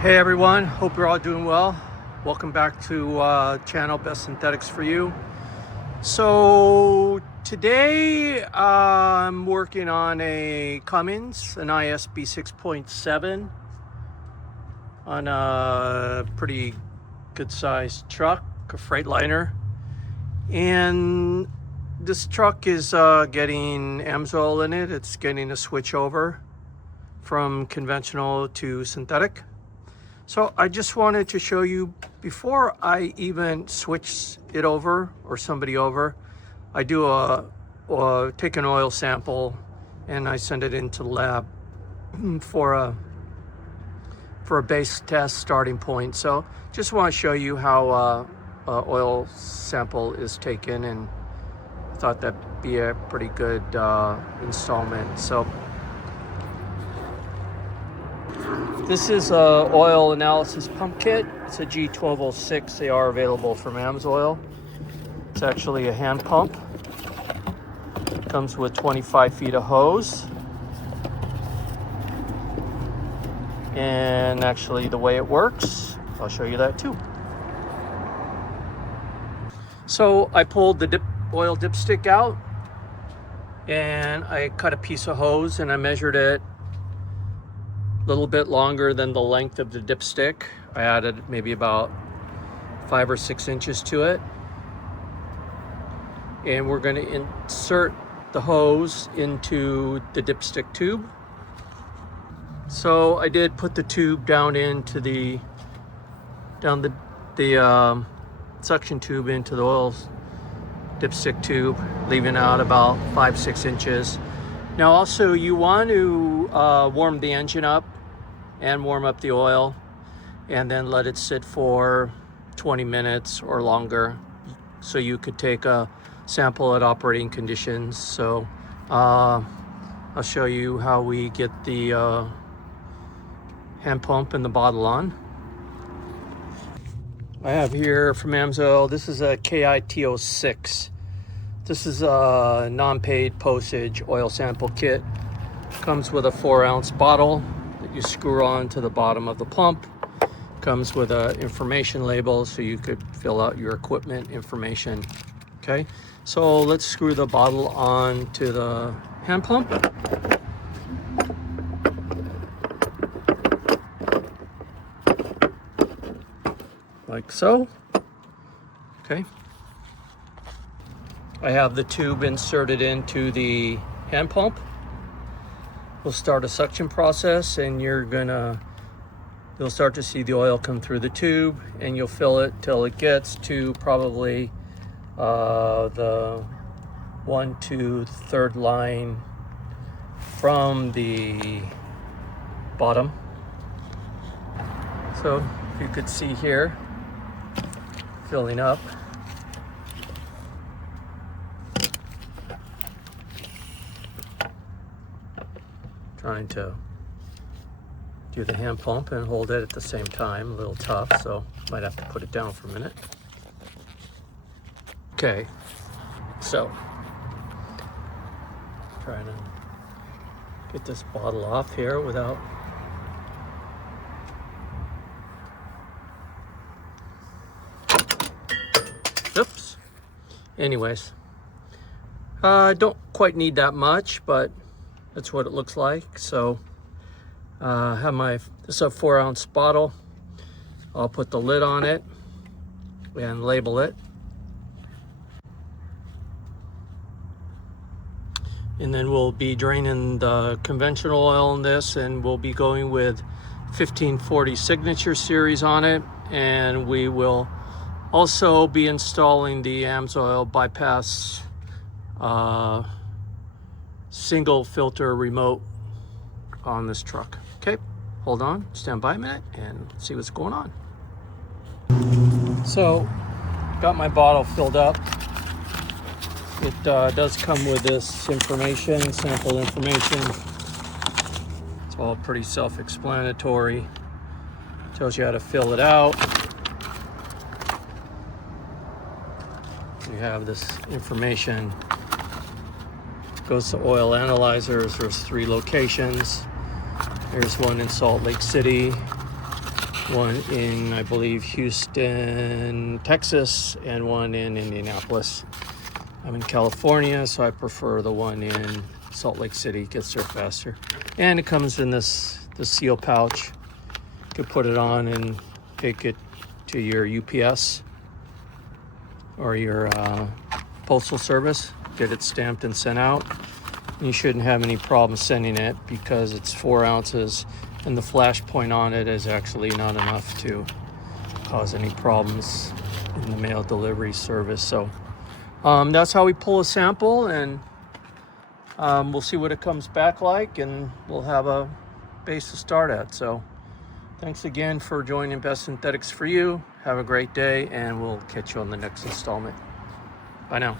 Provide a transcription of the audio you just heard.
Hey everyone, hope you're all doing well. Welcome back to channel Best Synthetics for You. So today I'm working on a Cummins, an ISB 6.7 on a pretty good sized truck, a Freightliner. And this truck is getting AMSOIL in it. It's getting a switch over from conventional to synthetic. So I just wanted to show you, before I even switch it over or somebody over, I do take an oil sample and I send it into the lab for a base test starting point. So just want to show you how oil sample is taken, and I thought that'd be a pretty good installment. So this is a oil analysis pump kit. It's a G-1206. They are available from AMSOIL. It's actually a hand pump. Comes with 25 feet of hose. And actually the way it works, I'll show you that too. So I pulled the oil dipstick out and I cut a piece of hose and I measured it little bit longer than the length of the dipstick. I added maybe about 5 or 6 inches to it. And we're going to insert the hose into the dipstick tube. So I did put the tube down into the suction tube into the oil dipstick tube, leaving out about 5-6 inches. Now also you want to warm the engine up and warm up the oil and then let it sit for 20 minutes or longer so you could take a sample at operating conditions. So I'll show you how we get the hand pump and the bottle on. I have here from AMSOIL, this is a KIT-06. This is a non-paid postage oil sample kit. Comes with a 4-ounce bottle that you screw on to the bottom of the pump. Comes with an information label so you could fill out your equipment information. Okay, so let's screw the bottle on to the hand pump. Like so. Okay. I have the tube inserted into the hand pump. We'll start a suction process and you'll start to see the oil come through the tube, and you'll fill it till it gets to probably the 1 to 3rd line from the bottom. So if you could see here, filling up. Trying to do the hand pump and hold it at the same time. A little tough, so might have to put it down for a minute. Okay, so trying to get this bottle off here without oops. Anyways, I don't quite need that much, but that's what it looks like. So have this is a 4-ounce bottle. I'll put the lid on it and label it. And then we'll be draining the conventional oil in this, and we'll be going with 1540 signature series on it. And we will also be installing the AMSOIL bypass single filter remote on this truck. Okay, hold on, stand by a minute and see what's going on. So got my bottle filled up. It does come with this information, sample information. It's all pretty self-explanatory. Tells you how to fill it out. You have this information. Goes to oil analyzers. There's 3 locations. There's one in Salt Lake City, one in, I believe, Houston, Texas, and one in Indianapolis. I'm in California, so I prefer the one in Salt Lake City. It gets there faster. And it comes in this seal pouch. You could put it on and take it to your UPS or your postal service, get it stamped and sent out. You shouldn't have any problem sending it because it's 4 ounces and the flash point on it is actually not enough to cause any problems in the mail delivery service. So that's how we pull a sample, and we'll see what it comes back like, and we'll have a base to start at. So thanks again for joining Best Synthetics for You. Have a great day, and we'll catch you on the next installment. Bye now.